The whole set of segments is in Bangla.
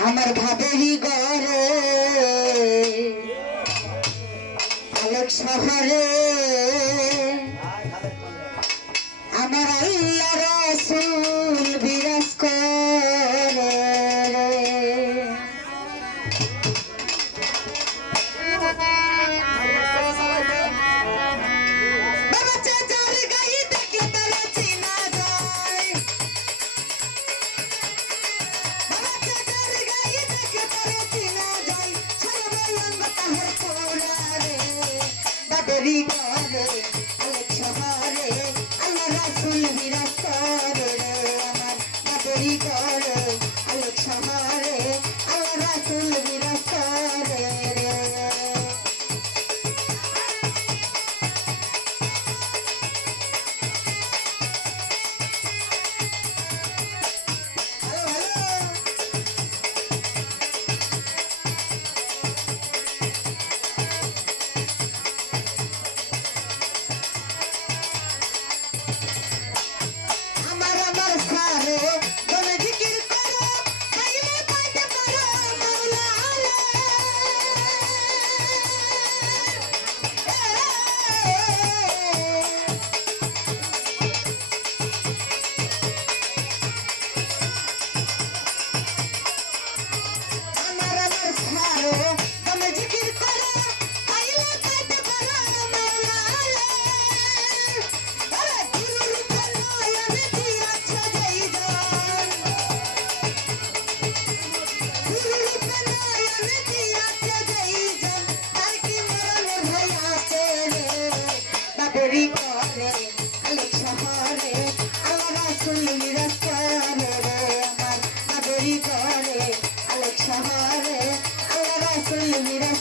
আমার ভাবি গরে আলোক শহরে আমার আল্লাহ রাসুল বিরাজ করে तेरी ঘরে আলোক শহরে আল্লাহ রাসুল মিরা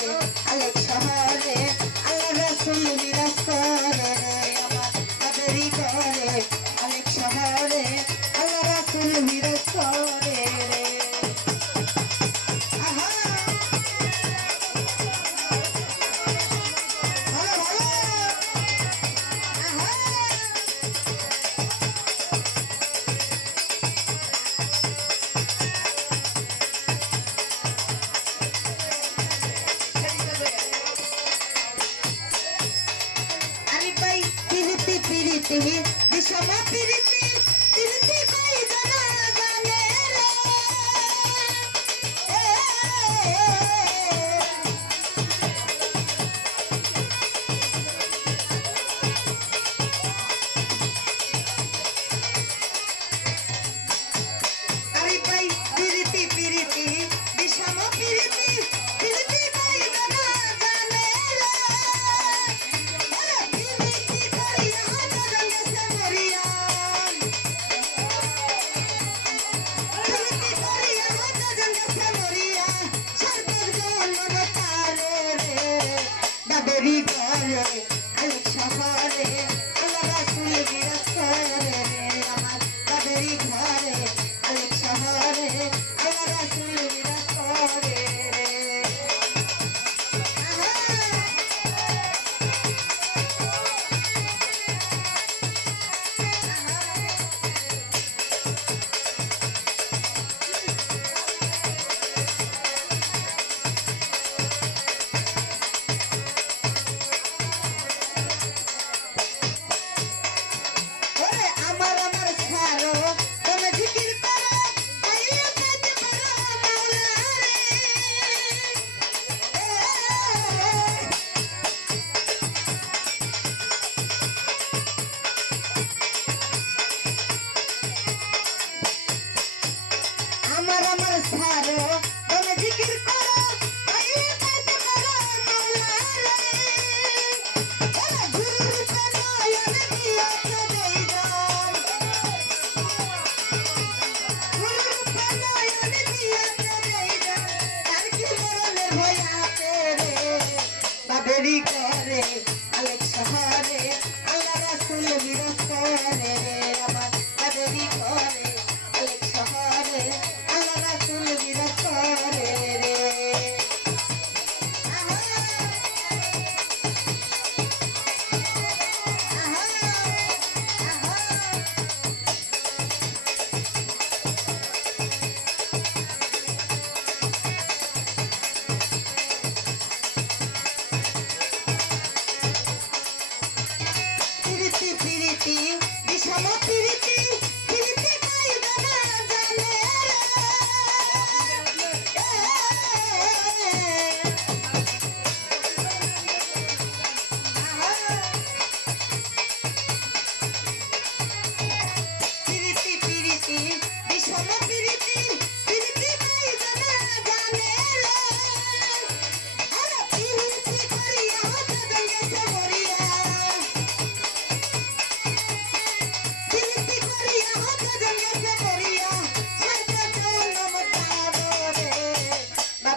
রে আলেক সহায় TV do Xamã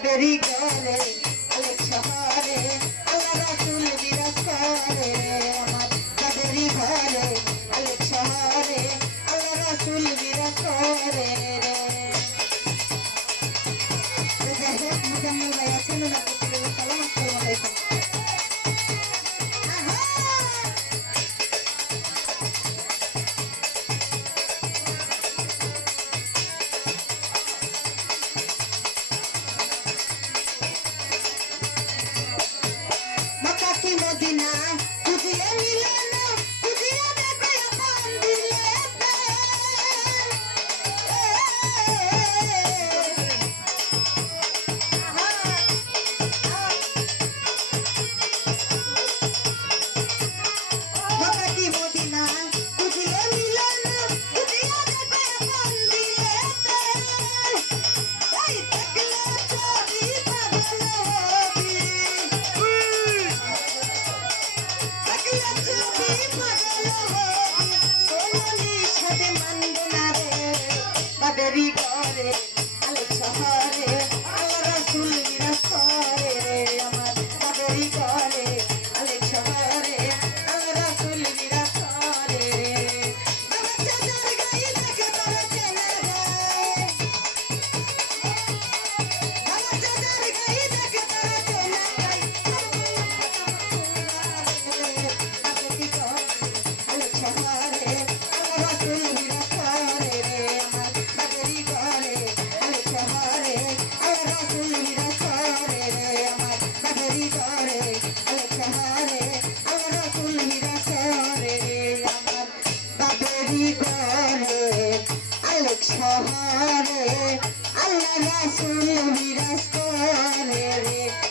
বাবেরি গরে দিনা বাবেরি করে রে